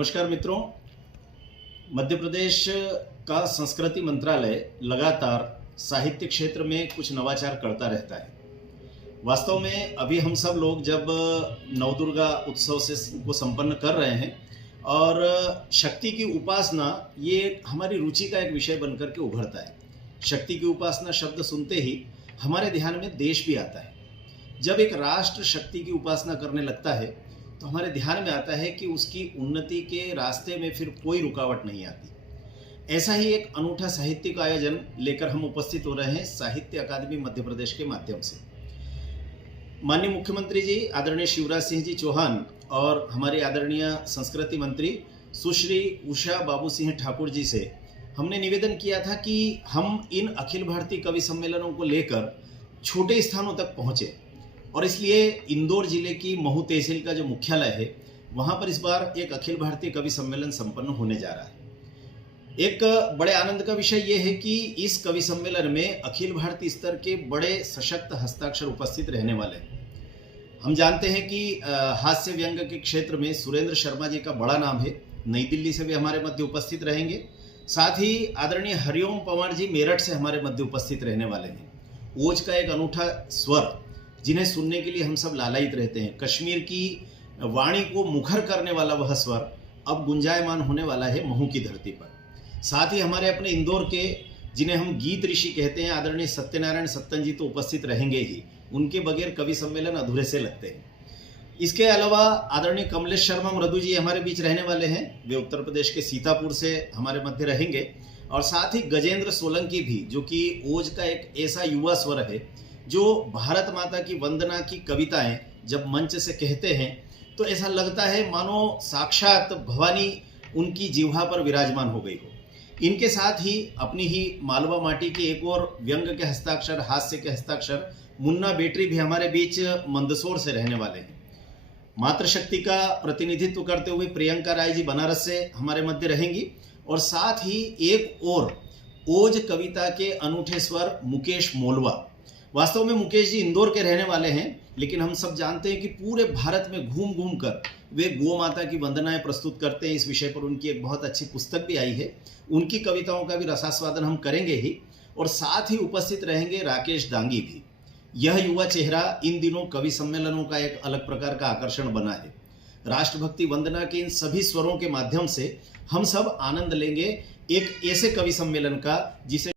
नमस्कार मित्रों। मध्य प्रदेश का संस्कृति मंत्रालय लगातार साहित्य क्षेत्र में कुछ नवाचार करता रहता है। वास्तव में अभी हम सब लोग जब नवदुर्गा उत्सव से को संपन्न कर रहे हैं और शक्ति की उपासना ये हमारी रुचि का एक विषय बनकर के उभरता है। शक्ति की उपासना शब्द सुनते ही हमारे ध्यान में देश भी आता है। जब एक राष्ट्र शक्ति की उपासना करने लगता है तो हमारे ध्यान में आता है कि उसकी उन्नति के रास्ते में फिर कोई रुकावट नहीं आती। ऐसा ही एक अनूठा साहित्यिक आयोजन लेकर हम उपस्थित हो रहे हैं साहित्य अकादमी मध्य प्रदेश के माध्यम से। माननीय मुख्यमंत्री जी आदरणीय शिवराज सिंह जी चौहान और हमारी आदरणीय संस्कृति मंत्री सुश्री उषा बाबू सिंह ठाकुर जी से हमने निवेदन किया था कि हम इन अखिल भारतीय कवि सम्मेलनों को लेकर छोटे स्थानों तक पहुँचे और इसलिए इंदौर जिले की महू तहसील का जो मुख्यालय है वहाँ पर इस बार एक अखिल भारतीय कवि सम्मेलन संपन्न होने जा रहा है। एक बड़े आनंद का विषय ये है कि इस कवि सम्मेलन में अखिल भारतीय स्तर के बड़े सशक्त हस्ताक्षर उपस्थित रहने वाले हैं। हम जानते हैं कि हास्य व्यंग के क्षेत्र में सुरेंद्र शर्मा जी का बड़ा नाम है, नई दिल्ली से भी हमारे मध्य उपस्थित रहेंगे। साथ ही आदरणीय हरिओम पंवार जी मेरठ से हमारे मध्य उपस्थित रहने वाले हैं। ओज का एक अनूठा स्वर जिन्हें सुनने के लिए हम सब लालायित रहते हैं। कश्मीर की वाणी को मुखर करने वाला वह स्वर अब गुंजायमान होने वाला है महू की धरती पर। साथ ही हमारे अपने इंदौर के जिन्हें हम गीत ऋषि कहते हैं आदरणीय सत्यनारायण सत्तन जी तो उपस्थित रहेंगे ही, उनके बगैर कवि सम्मेलन अधूरे से लगते हैं। इसके अलावा आदरणीय कमलेश शर्मा मृदु जी हमारे बीच रहने वाले हैं। वे उत्तर प्रदेश के सीतापुर से हमारे मध्य रहेंगे। और साथ ही गजेंद्र सोलंकी भी, जो कि ओज का एक ऐसा युवा स्वर है जो भारत माता की वंदना की कविताएं जब मंच से कहते हैं तो ऐसा लगता है मानो साक्षात भवानी उनकी जिह्वा पर विराजमान हो गई हो। इनके साथ ही अपनी ही मालवा माटी के एक और व्यंग के हस्ताक्षर, हास्य के हस्ताक्षर मुन्ना बेटरी भी हमारे बीच मंदसौर से रहने वाले हैं। मातृशक्ति का प्रतिनिधित्व करते हुए प्रियंका राय जी बनारस से हमारे मध्य रहेंगी। और साथ ही एक और ओज कविता के अनूठे स्वर मुकेश मोलवा। वास्तव में मुकेश जी इंदौर के रहने वाले हैं, लेकिन हम सब जानते हैं कि पूरे भारत में घूम घूम कर वे गौ माता की वंदनाएं प्रस्तुत करते हैं। इस विषय पर उनकी एक बहुत अच्छी पुस्तक भी आई है। उनकी कविताओं का भी रसास्वादन हम करेंगे ही। और साथ ही उपस्थित रहेंगे राकेश दांगी भी। यह युवा चेहरा इन दिनों कवि सम्मेलनों का एक अलग प्रकार का आकर्षण बना है। राष्ट्रभक्ति वंदना के इन सभी स्वरों के माध्यम से हम सब आनंद लेंगे एक ऐसे कवि सम्मेलन का जिसे